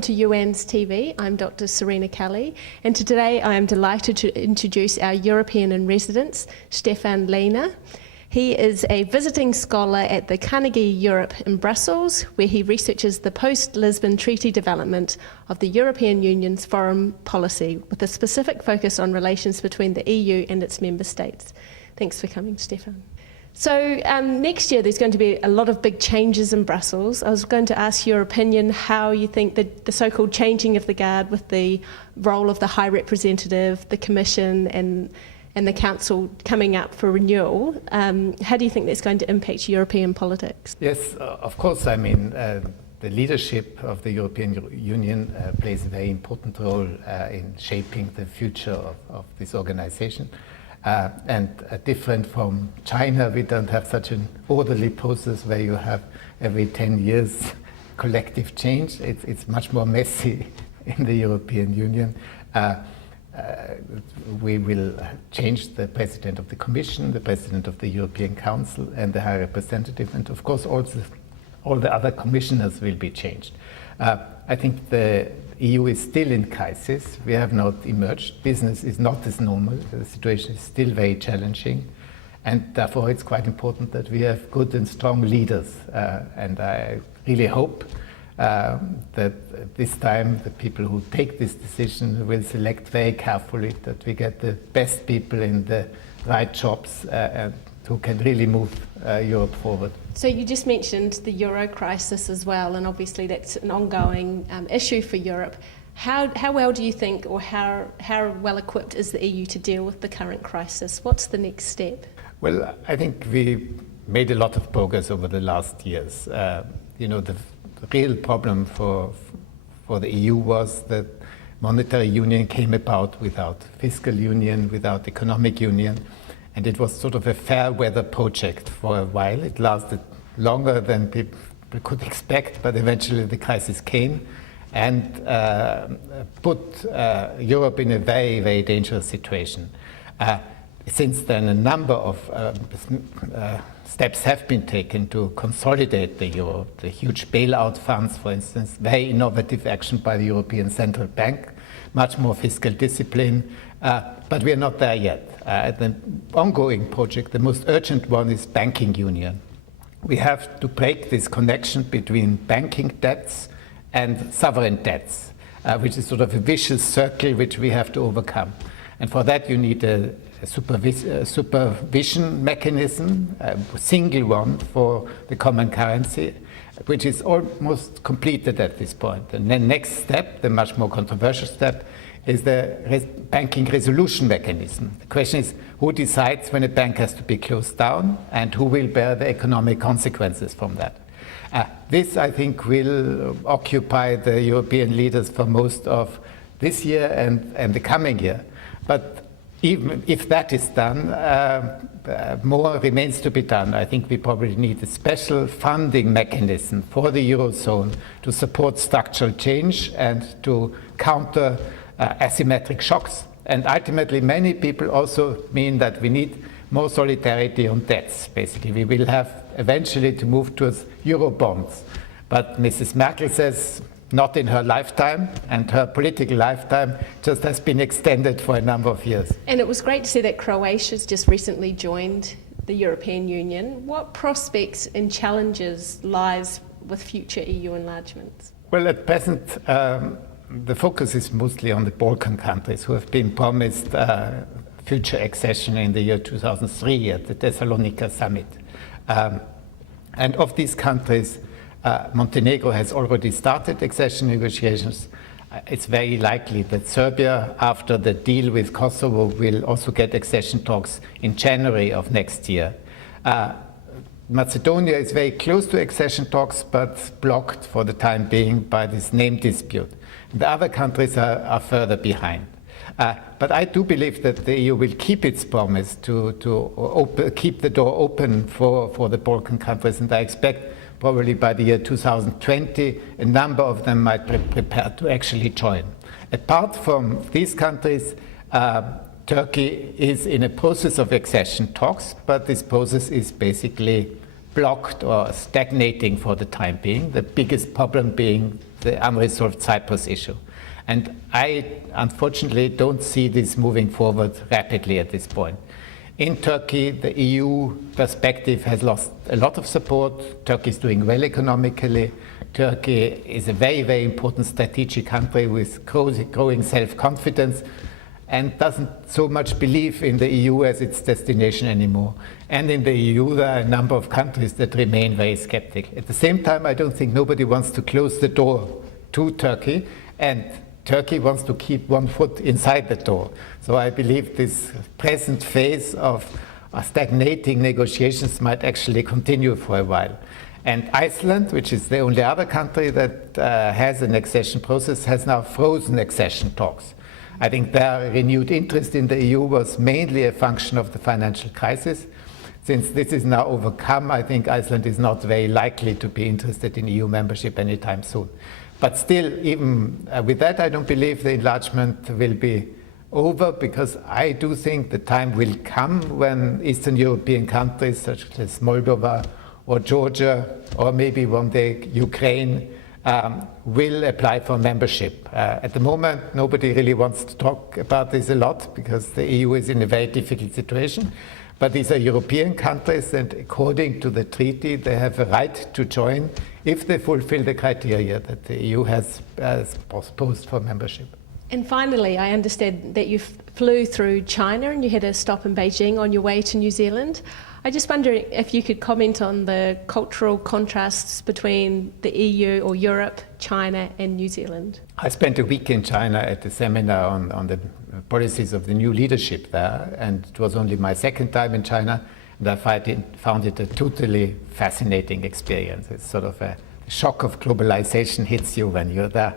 Welcome to UAN's TV. I'm Dr. Serena Kelly, and today I am delighted to introduce our European in residence, Stefan Lehne. He is a visiting scholar at the Carnegie Europe in Brussels, where he researches the post-Lisbon Treaty development of the European Union's foreign policy, with a specific focus on relations between the EU and its member states. Thanks for coming, Stefan. So next year there's going to be a lot of big changes in Brussels. I was going to ask your opinion how you think that the so-called changing of the guard with the role of the High Representative, the Commission and the Council coming up for renewal, how do you think that's going to impact European politics? Yes, of course. I mean, the leadership of the European Union plays a very important role in shaping the future of this organization. Different from China, we don't have such an orderly process where you have every 10 years collective change. It's much more messy in the European Union. We will change the President of the Commission, the President of the European Council and the High Representative, and of course also all the other commissioners will be changed. I think the EU is still in crisis. We have not emerged. Business is not as normal. The situation is still very challenging. And therefore, it's quite important that we have good and strong leaders. And I really hope that this time the people who take this decision will select very carefully, that we get the best people in the right jobs and who can really move Europe forward. So you just mentioned the euro crisis as well, and obviously that's an ongoing issue for Europe. How well do you think, or how well equipped is the EU to deal with the current crisis? What's the next step? Well, I think we made a lot of progress over the last years. You know, the real problem for the EU was that monetary union came about without fiscal union, without economic union. And it was sort of a fair weather project for a while. It lasted longer than people could expect, but eventually the crisis came and put Europe in a very, very dangerous situation. Since then, a number of steps have been taken to consolidate the euro. The huge bailout funds, for instance, very innovative action by the European Central Bank, much more fiscal discipline, but we are not there yet. The ongoing project, the most urgent one, is banking union. We have to break this connection between banking debts and sovereign debts, which is sort of a vicious circle which we have to overcome. And for that you need a supervision mechanism, a single one for the common currency, which is almost completed at this point. And the next step, the much more controversial step, is the banking resolution mechanism. The question is, who decides when a bank has to be closed down and who will bear the economic consequences from that? This, I think, will occupy the European leaders for most of this year and the coming year. But even if that is done, more remains to be done. I think we probably need a special funding mechanism for the Eurozone to support structural change and to counter asymmetric shocks. And ultimately, many people also mean that we need more solidarity on debts. Basically, we will have eventually to move towards Eurobonds. But Mrs. Merkel says not in her lifetime, and her political lifetime just has been extended for a number of years. And it was great to see that Croatia's just recently joined the European Union. What prospects and challenges lies with future EU enlargements? Well, at present, the focus is mostly on the Balkan countries who have been promised future accession in the year 2003 at the Thessalonica summit. And of these countries, Montenegro has already started accession negotiations. It's very likely that Serbia, after the deal with Kosovo, will also get accession talks in January of next year. Macedonia is very close to accession talks, but blocked for the time being by this name dispute. The other countries are further behind. But I do believe that the EU will keep its promise to keep the door open for the Balkan countries, and I expect probably by the year 2020, a number of them might be prepared to actually join. Apart from these countries, Turkey is in a process of accession talks, but this process is basically blocked or stagnating for the time being, the biggest problem being the unresolved Cyprus issue. And I, unfortunately, don't see this moving forward rapidly at this point. In Turkey, the EU perspective has lost a lot of support. Turkey is doing well economically. Turkey is a very, very important strategic country with growing self-confidence and doesn't so much believe in the EU as its destination anymore. And in the EU, there are a number of countries that remain very skeptical. At the same time, I don't think nobody wants to close the door to Turkey, and Turkey wants to keep one foot inside the door. So I believe this present phase of stagnating negotiations might actually continue for a while. And Iceland, which is the only other country that has an accession process, has now frozen accession talks. I think their renewed interest in the EU was mainly a function of the financial crisis. Since this is now overcome, I think Iceland is not very likely to be interested in EU membership anytime soon. But still, even with that, I don't believe the enlargement will be over, because I do think the time will come when Eastern European countries such as Moldova or Georgia, or maybe one day Ukraine, will apply for membership. At the moment, nobody really wants to talk about this a lot because the EU is in a very difficult situation. But these are European countries, and according to the treaty, they have a right to join if they fulfill the criteria that the EU has proposed for membership. And finally, I understand that you flew through China and you had a stop in Beijing on your way to New Zealand. I just wonder if you could comment on the cultural contrasts between the EU or Europe, China and New Zealand. I spent a week in China at a seminar on the policies of the new leadership there, and it was only my second time in China, and I found it a totally fascinating experience. It's sort of a shock of globalization hits you when you're there.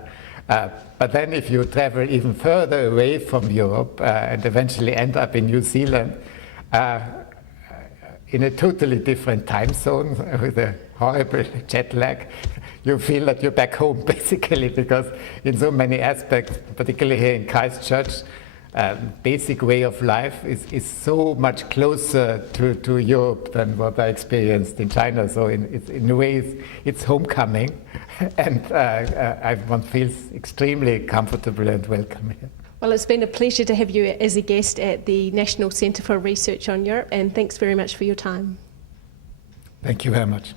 But then if you travel even further away from Europe and eventually end up in New Zealand, in a totally different time zone with a horrible jet lag, you feel that you're back home basically, because in so many aspects, particularly here in Christchurch, basic way of life is so much closer to Europe than what I experienced in China. So in a way, it's homecoming, and one feels extremely comfortable and welcome here. Well, it's been a pleasure to have you as a guest at the National Centre for Research on Europe, and thanks very much for your time. Thank you very much.